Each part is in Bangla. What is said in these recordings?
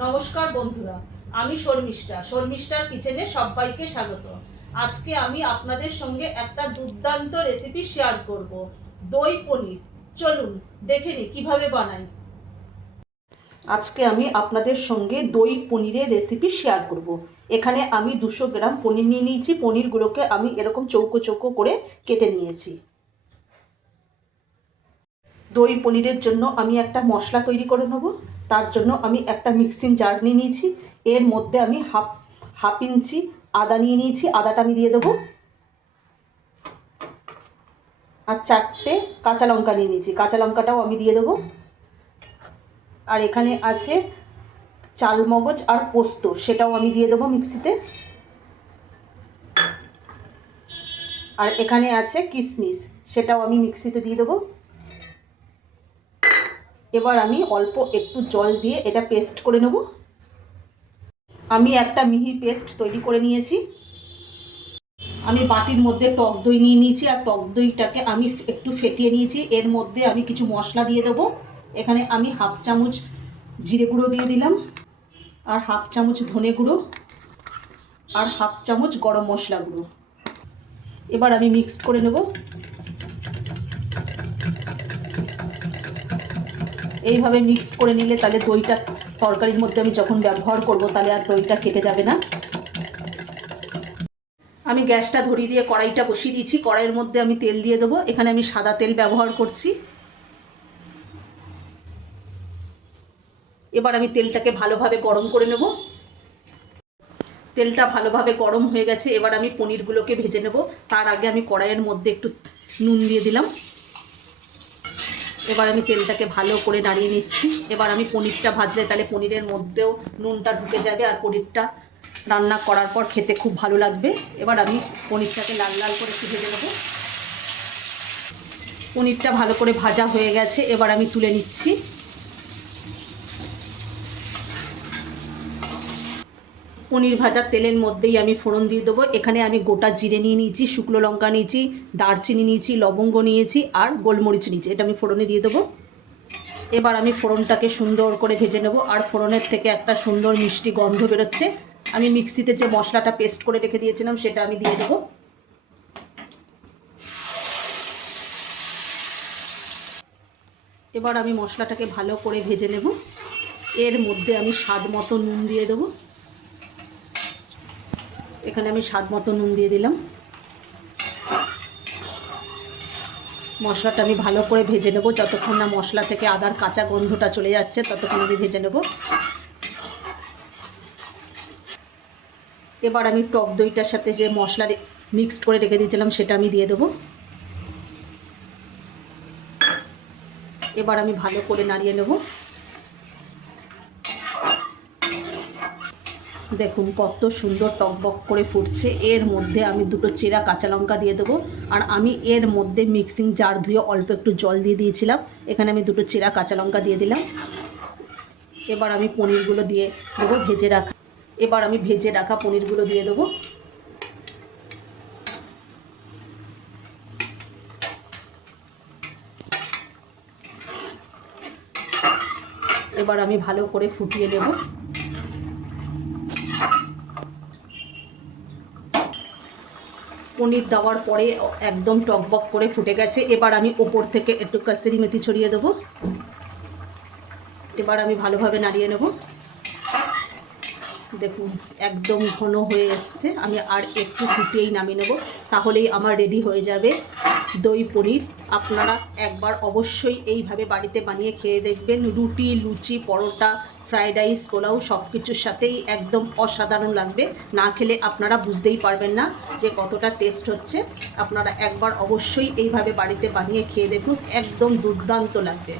নমস্কার বন্ধুরা, আমি শর্মিষ্ঠার কিচেনে সবাইকে স্বাগত। আজকে আমি আপনাদের সঙ্গে একটা দুর্দান্ত রেসিপি শেয়ার করব, দই পনির। চলুন দেখে নিই কিভাবে বানাই। আজকে আমি আপনাদের সঙ্গে দই পনিরের রেসিপি শেয়ার করব। এখানে আমি 200 গ্রাম পনির নিয়ে নিয়েছি। পনিরগুলোকে আমি এরকম চৌকো চৌকো করে কেটে নিয়েছি। দই পনিরের জন্য আমি একটা মশলা তৈরি করে নেব। তার জন্য আমি একটা মিক্সিং জার নিয়ে নিয়েছি। এর মধ্যে আমি হাফ ইঞ্চি আদা নিয়ে নিয়েছি। আদাটা আমি দিয়ে দেবো। আর 4টে কাঁচা লঙ্কা নিয়ে নিয়েছি। কাঁচা লঙ্কাটাও আমি দিয়ে দেবো। আর এখানে আছে চালমগজ আর পোস্ত, সেটাও আমি দিয়ে দেবো মিক্সিতে। আর এখানে আছে কিশমিশ, সেটাও আমি মিক্সিতে দিয়ে দেবো। এবার আমি অল্প একটু জল দিয়ে এটা পেস্ট করে নেব। আমি একটা মিহি পেস্ট তৈরি করে নিয়েছি। আমি বাটির মধ্যে টক দই নিয়ে নিয়েছি, আর টক দইটাকে আমি একটু ফেটিয়ে নিয়েছি। এর মধ্যে আমি কিছু মশলা দিয়ে দেবো। এখানে আমি হাফ চামচ জিরে গুঁড়ো দিয়ে দিলাম, আর হাফ চামচ ধনে গুঁড়ো, আর হাফ চামচ গরম মশলা গুঁড়ো। এবার আমি মিক্সড করে নেব। এইভাবে মিক্স করে নিলে তাহলে দইটা তরকারির মধ্যে আমি যখন ব্যবহার করব তাহলে আর দইটা কেটে যাবে না। আমি গ্যাসটা ধরিয়ে দিয়ে কড়াইটা বসিয়ে দিয়েছি। কড়াইয়ের মধ্যে আমি তেল দিয়ে দেবো। এখানে আমি সাদা তেল ব্যবহার করছি। এবার আমি তেলটাকে ভালোভাবে গরম করে নেব। তেলটা ভালোভাবে গরম হয়ে গেছে। এবার আমি পনিরগুলোকে ভেজে নেব। তার আগে আমি কড়াইয়ের মধ্যে একটু নুন দিয়ে দিলাম। এবার আমি তেলটাকে ভালো করে নাড়িয়ে নিচ্ছি। এবার আমি পনিরটা ভাজলে তাহলে পনিরের মধ্যেও নুনটা ঢুকে যাবে, আর পনিরটা রান্না করার পর খেতে খুব ভালো লাগবে। এবার আমি পনিরটাকে লাল লাল করে একটু ভেজে নেব। পনিরটা ভালো করে ভাজা হয়ে গেছে। এবার আমি তুলে নিচ্ছি। পনির ভাজার তেলের মধ্যেই আমি ফোড়ন দিয়ে দেবো। এখানে আমি গোটা জিরে নিয়ে নিয়েছি, শুকনো লঙ্কা নিয়েছি, দারচিনি নিয়েছি, লবঙ্গ নিয়েছি, আর গোলমরিচ নিয়েছি। এটা আমি ফোড়নে দিয়ে দেবো। এবার আমি ফোড়নটাকে সুন্দর করে ভেজে নেব। আর ফোড়নের থেকে একটা সুন্দর মিষ্টি গন্ধ বেরোচ্ছে। আমি মিক্সিতে যে মশলাটা পেস্ট করে রেখে দিয়েছিলাম সেটা আমি দিয়ে দেবো। এবার আমি মশলাটাকে ভালো করে ভেজে নেব। এর মধ্যে আমি স্বাদ মতো নুন দিয়ে দেবো। এখানে আমি স্বাদ মতো নুন দিয়ে দিলাম। মশলাটা আমি ভালো করে ভেজে নেব। যতক্ষণ না মশলা থেকে আদার কাঁচা গন্ধটা চলে যাচ্ছে ততক্ষণ আমি ভেজে নেব। এবার আমি টক দইটার সাথে যে মশলা মিক্সড করে রেখে দিয়েছিলাম সেটা আমি দিয়ে দেবো। এবার আমি ভালো করে নাড়িয়ে নেব। দেখুন কত সুন্দর টকবক করে ফুটছে। এর মধ্যে আমি 2টো চেরা কাঁচা লঙ্কা দিয়ে দেবো। আর আমি এর মধ্যে মিক্সিং জার ধুয়ে অল্প একটু জল দিয়ে দিয়েছিলাম। এখানে আমি 2টো চেরা কাঁচা লঙ্কা দিয়ে দিলাম। এবার আমি পনিরগুলো দিয়ে দেবো ভেজে রাখা। এবার আমি ভেজে রাখা পনিরগুলো দিয়ে দেবো। এবার আমি ভালো করে ফুটিয়ে নেব। পনির দেওয়ার পরে একদম টকবক করে ফুটে গেছে। এবার আমি ওপর থেকে একটু কাসুরি মেথি ছড়িয়ে দেবো। এবার আমি ভালোভাবে নাড়িয়ে নেব। দেখুন একদম ঘন হয়ে এসছে। আমি আর একটু ফুটিয়েই নামিয়ে নেব, তাহলেই আমার রেডি হয়ে যাবে দই পনির। আপনারা একবার অবশ্যই এইভাবে বাড়িতে বানিয়ে খেয়ে দেখবেন। রুটি, লুচি, পরোটা, ফ্রাইড রাইস, পোলাও সব কিছুর সাথেই একদম অসাধারণ লাগবে। না খেলে আপনারা বুঝতেই পারবেন না যে কতটা টেস্ট হচ্ছে। আপনারা একবার অবশ্যই এইভাবে বাড়িতে বানিয়ে খেয়ে দেখুন, একদম দুর্দান্ত লাগবে।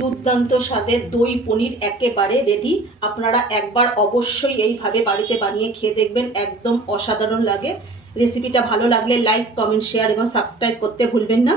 দুর্দান্ত স্বাদের দই পনির একেবারে রেডি। আপনারা একবার অবশ্যই এইভাবে বাড়িতে বানিয়ে খেয়ে দেখবেন, একদম অসাধারণ লাগে। রেসিপিটা ভালো লাগলে লাইক, কমেন্ট, শেয়ার এবং সাবস্ক্রাইব করতে ভুলবেন না।